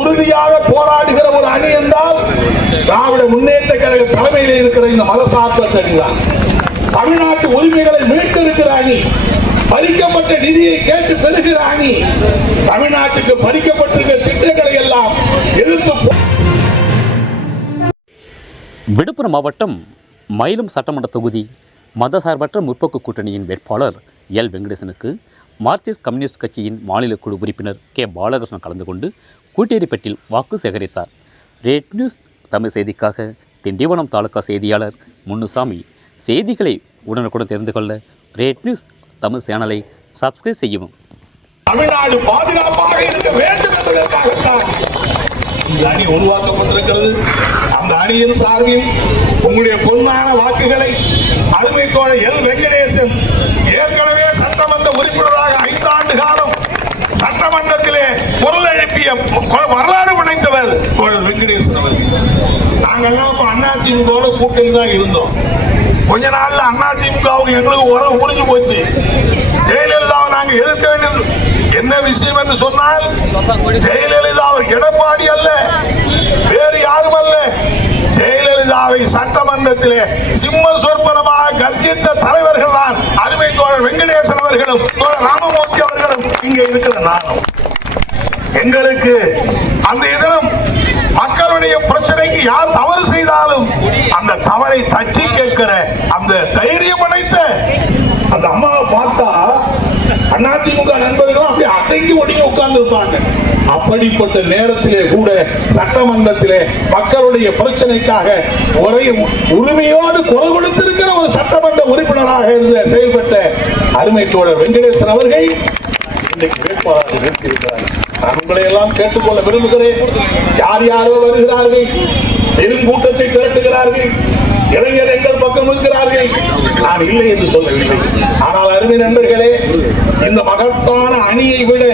உறுதியாக போராடுகிற ஒரு அணி என்றால் திராவிட முன்னேற்ற கழக தலைமையில் இருக்கிற இந்த மதசார்பற்ற அணிதான். தமிழ்நாட்டு உரிமைகளை மீட்டிருக்கிற அணி, பறிக்கப்பட்ட நிதியை கேட்டு பெறுகிற அணி, தமிழ்நாட்டுக்கு பறிக்கப்பட்டிருக்கிற திட்டங்களை எல்லாம் எதிர்த்து. விழுப்புரம் மாவட்டம் மயிலம் சட்டமன்ற தொகுதி மதசார்பற்ற முற்போக்கு கூட்டணியின் வேட்பாளர் எல் வெங்கடேசனுக்கு மார்க்சிஸ்ட் கம்யூனிஸ்ட் கட்சியின் மாநில குழு உறுப்பினர் கே பாலகிருஷ்ணன் கலந்து கொண்டு கூட்டேரிப்பட்டில் வாக்கு சேகரித்தார். ரேட் நியூஸ் தமிழ் செய்திக்காக திண்டிவனம் தாலுகா செய்தியாளர் முன்னுசாமி. செய்திகளை உடனுக்குடன் தெரிந்து கொள்ள ரேட் நியூஸ் தமிழ் சேனலை சப்ஸ்கிரைப் செய்யவும். தமிழ்நாடு பாதுகாப்பாக இருக்க வேண்டும் என்பதற்காகத்தான் இந்த அணி உருவாக்கப்பட்டிருக்கிறது. அந்த அணியின் சார்பில் உங்களுடைய பொன்னான வாக்குகளை அருமை தோழர் எல் வெங்கடேசன் ஏற்கனவே சட்டமன்ற உறுப்பினராக 5 ஆண்டு காலம் சட்டமன்றத்திலே குரல் எழுப்பிய வரலாறு படைத்தவர் தோழர் வெங்கடேசன் அவர்கள். நாங்கள்லாம் அதிமுக கூட்டணி தான் இருந்தோம். கொஞ்ச நாள்ல அதிமுகவுக்கு எங்களுக்கு உறிஞ்சு போச்சு. ஜெயலலிதாவை நாங்கள் எதிர்க்க வேண்டியது என்ன விஷயம் என்று சொன்னால், ஜெயலலிதா எடப்பாடி அல்ல, வேறு யாரும் அல்ல. ஜெயலலிதாவை சட்டமன்றத்திலே சிம்ம சொற்பனமாக கர்ஜித்த தலைவர்கள் தான் அருமை தோழர் வெங்கடேசன் அவர்களும் தோழர் ராமமூர்த்தி அவர்களும் இங்கே இருக்கிற நானும். எங்களுக்கு அந்த இதனம் மக்களுடைய பிரச்சனைக்கு யார் தவறு செய்தாலும் அந்த தவறை தட்டி கேட்கிற அந்த தைரியம் அடைத்த அந்த அம்மாவை பார்த்தா அதிமுக நண்பர்களும் அப்படி அடங்கி ஒடுங்கி உட்கார்ந்து இருப்பாங்க. அப்படிப்பட்ட நேரத்திலே கூட சட்டமன்றத்திலே மக்களுடைய பிரச்சனைக்காக ஒரே உரிமையோடு குரல் கொடுத்திருக்கிற ஒரு சட்டமன்ற உறுப்பினராக இருந்த செயல்பட்ட அருமை தோழர் வெங்கடேசன் அவர்கள் இன்றைக்கு வேட்பாளராக நிறுத்தியிருக்கிறார். நான் உங்களை எல்லாம் கேட்டுக்கொள்ள விரும்புகிறேன். யார் யாரோ வருகிறார்கள், பெருங்கூட்டத்தை திரட்டுகிறார்கள், இளைஞர் எங்கள் பக்கம் இருக்கிறார்கள். நான் இல்லை என்று சொல்லவில்லை. ஆனால் அருமை நண்பர்களே, இந்த மகத்தான அணியை விட